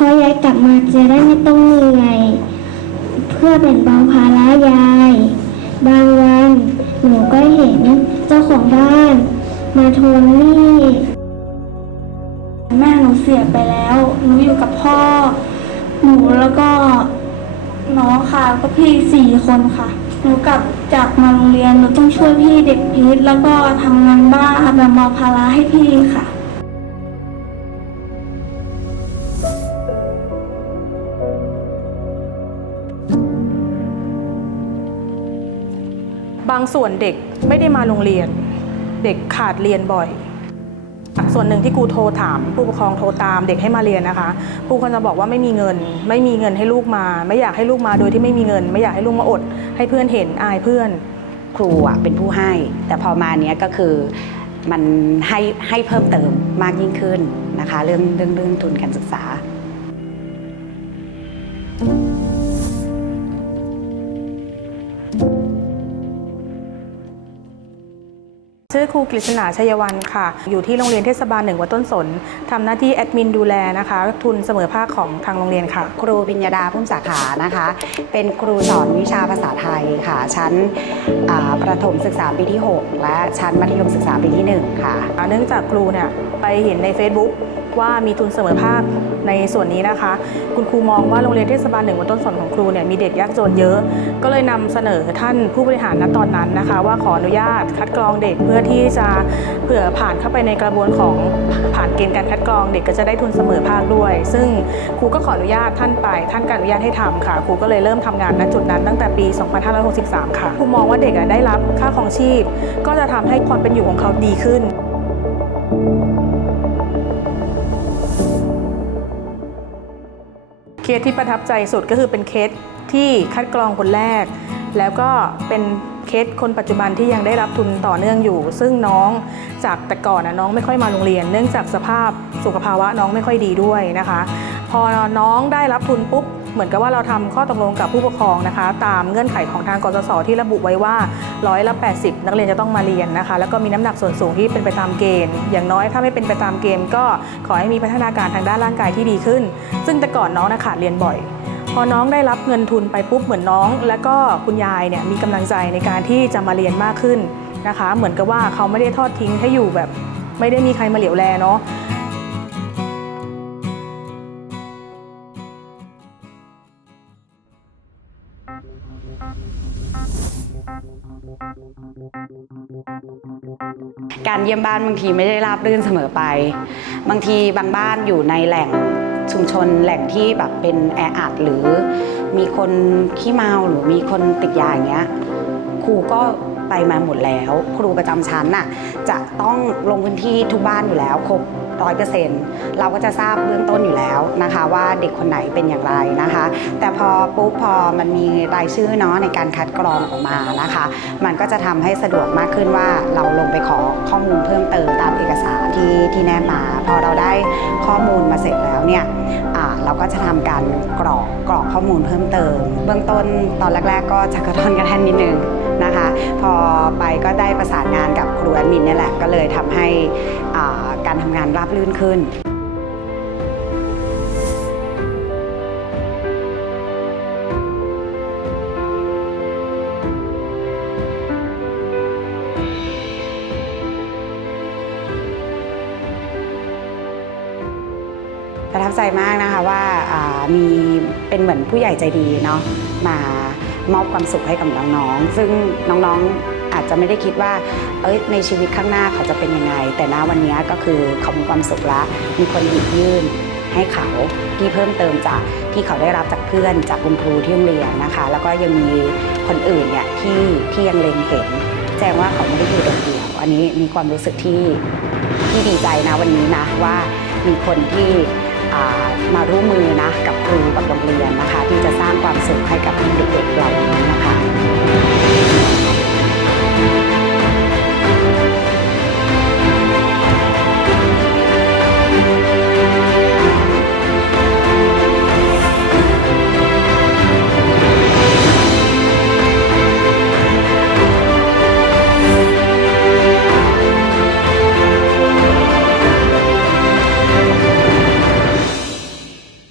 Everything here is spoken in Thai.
พอยายกลับมาจะได้ไม่ต้องเหนื่อย เพื่อแบ่งเบาภาระยาย บางวันหนูก็เห็นเจ้าของบ้าน มาทวงหนี้แม่หนูเสียไปแล้ว หนูอยู่กับพ่อ หนูแล้วก็น้องค่ะก็พี่สี่คนค่ะ หนูกลับจากมาโรงเรียนหนูต้องช่วยพี่เด็กพีทแล้วก็ทำงานบ้านแบ่งเบาภาระให้พี่ค่ะางส่วนเด็กไม่ได้มาโรงเรียน เด็กขาดเรียนบ่อย ส่วนหนึ่งที่ครูโทรถาม ผู้ปกครองโทรตามเด็กให้มาเรียนนะคะครูก็จะบอกว่าไม่มีเงิน ไม่มีเงินให้ลูกมา ไม่อยากให้ลูกมาโดยที่ไม่มีเงิน ไม่อยากให้ลูกมาอด ให้เพื่อนเห็นอายเพื่อน ครูอะเป็นผู้ให้ แต่พอมาเนี้ยก็คือมันให้ให้เพิ่มเติมมากยิ่งขึ้นนะคะ เรื่องเรื่องเรื่องทุนการศึกษา ชื่อครูกฤษณาชัยวันค่ะ อยู่ที่โรงเรียนเทศบาลหนึ่งวัดต้นสนทำหน้าที่แอดมินดูแลนะคะ ทุนเสมอภาคของทางโรงเรียนค่ะ ครูปิญญาดาพุ่มสาขานะคะ เป็นครูสอนวิชาภาษาไทยค่ะ ชั้นอ่าประถมศึกษาปีที่ 6 และชั้นมัธยมศึกษาปีที่ 1 ค่ะ เนื่องจากครูเนี่ยไปเห็นใน Facebook ว่ามีทุนเสมอภาคในส่วนนี้นะคะ คุณครูมองว่าโรงเรียนเทศบาลหนึ่งวัดต้นสนของครูเนี่ยมีเด็กยากจนเยอะ ก็เลยนำเสนอท่านผู้บริหารณตอนนั้นนะคะ ว่าขออนุญาตคัดกรองเด็กเพื่อที่จะเผื่อผ่านเข้าไปในกระบวนของผ่านเกณฑ์การคัดกรองเด็กก็จะได้ทุนเสมอภาคด้วย ซึ่งครูก็ขออนุญาตท่านไป ท่านก็อนุญาตให้ทำค่ะ ครูก็เลยเริ่มทำงานณจุดนั้นตั้งแต่ปี 2563 ค่ะ ครูมองว่าเด็กได้รับค่าของชีพ ก็จะทำให้ความเป็นอยู่ของเขาดีขึ้น เคสที่ประทับใจสุดก็คือเป็นเคสที่คัดกรองคนแรก แล้วก็เป็นเคสคนปัจจุบันที่ยังได้รับทุนต่อเนื่องอยู่ ซึ่งน้องจากแต่ก่อนนะน้องไม่ค่อยมาโรงเรียน เนื่องจากสภาพสุขภาวะน้องไม่ค่อยดีด้วยนะคะ พอน้องได้รับทุนปุ๊บ เหมือนกับว่าเราทำข้อตกลงกับผู้ปกครองนะคะ ตามเงื่อนไขของทางกสศที่ระบุไว้ว่าร้อยละ80 นักเรียนจะต้องมาเรียนนะคะ แล้วก็มีน้ำหนักส่วนสูงที่เป็นไปตามเกณฑ์ อย่างน้อยถ้าไม่เป็นไปตามเกณฑ์ก็ขอให้มีพัฒนาการทางด้านร่างกายที่ดีขึ้น ซึ่งแต่ก่อนน้องนะขาดเรียนบ่อยพอน้องได้รับเงินทุนไปปุ๊บเหมือนน้อง และก็คุณยายเนี่ยมีกำลังใจในการที่จะมาเรียนมากขึ้นนะคะ เหมือนกับว่าเขาไม่ได้ทอดทิ้งให้อยู่แบบ ไม่ได้มีใครมาเหลียวแลเนาะ การเยี่ยมบ้านบางทีไม่ได้ราบรื่นเสมอไป บางทีบางบ้านอยู่ในแหล่งชุมชนแหล่งที่แบบเป็นแออัดหรือมีคนขี้เมาหรือมีคนติดยาอย่างเงี้ยครูก็ ไปมาหมดแล้ว ครูประจำชั้นน่ะจะต้องลงพื้นที่ทุกบ้านอยู่แล้วครบร้อยเปอร์เซ็นต์เราก็จะทราบเบื้องต้นอยู่แล้วนะคะ ว่าเด็กคนไหนเป็นอย่างไรนะคะ แต่พอปุ๊บพอมันมีรายชื่อเนาะในการคัดกรองออกมานะคะ มันก็จะทำให้สะดวกมากขึ้นว่าเราลงไปขอข้อมูลเพิ่มเติมตามเอกสารที่ที่แนบมา พอเราได้ข้อมูลมาเสร็จแล้วเนี่ยเราก็จะทำการกรอกกรอกข้อมูลเพิ่มเติม เบื้องต้นตอนแรก ๆ ก็จะกระท่อนกระแท่นนิดนึง นะคะ พอไปก็ได้ประสานงานกับครูแอดมินนี่แหละก็เลยทำให้การทำงานราบรื่นขึ้นประทับใจมากนะคะว่ามีเป็นเหมือนผู้ใหญ่ใจดีเนาะมา มอบความสุขให้กับน้องๆ ซึ่งน้องๆอาจจะไม่ได้คิดว่าเอ้ยในชีวิตข้างหน้าเขาจะเป็นยังไง แต่ณวันนี้ก็คือเขามีความสุขละมีคนหยิบยื่นให้เขาที่เพิ่มเติมจากที่เขาได้รับจากเพื่อนจากคุณครูที่โรงเรียนนะคะ แล้วก็ยังมีคนอื่นเนี่ยที่ที่ยังเล็งเห็นแจ้งว่าเขาไม่ได้อยู่โดดเดี่ยว อันนี้มีความรู้สึกที่ที่ดีใจนะวันนี้นะว่ามีคนที่มาร่วมมือนะกับครูกับโรงเรียนนะคะ ที่จะสร้างความสุขให้กับ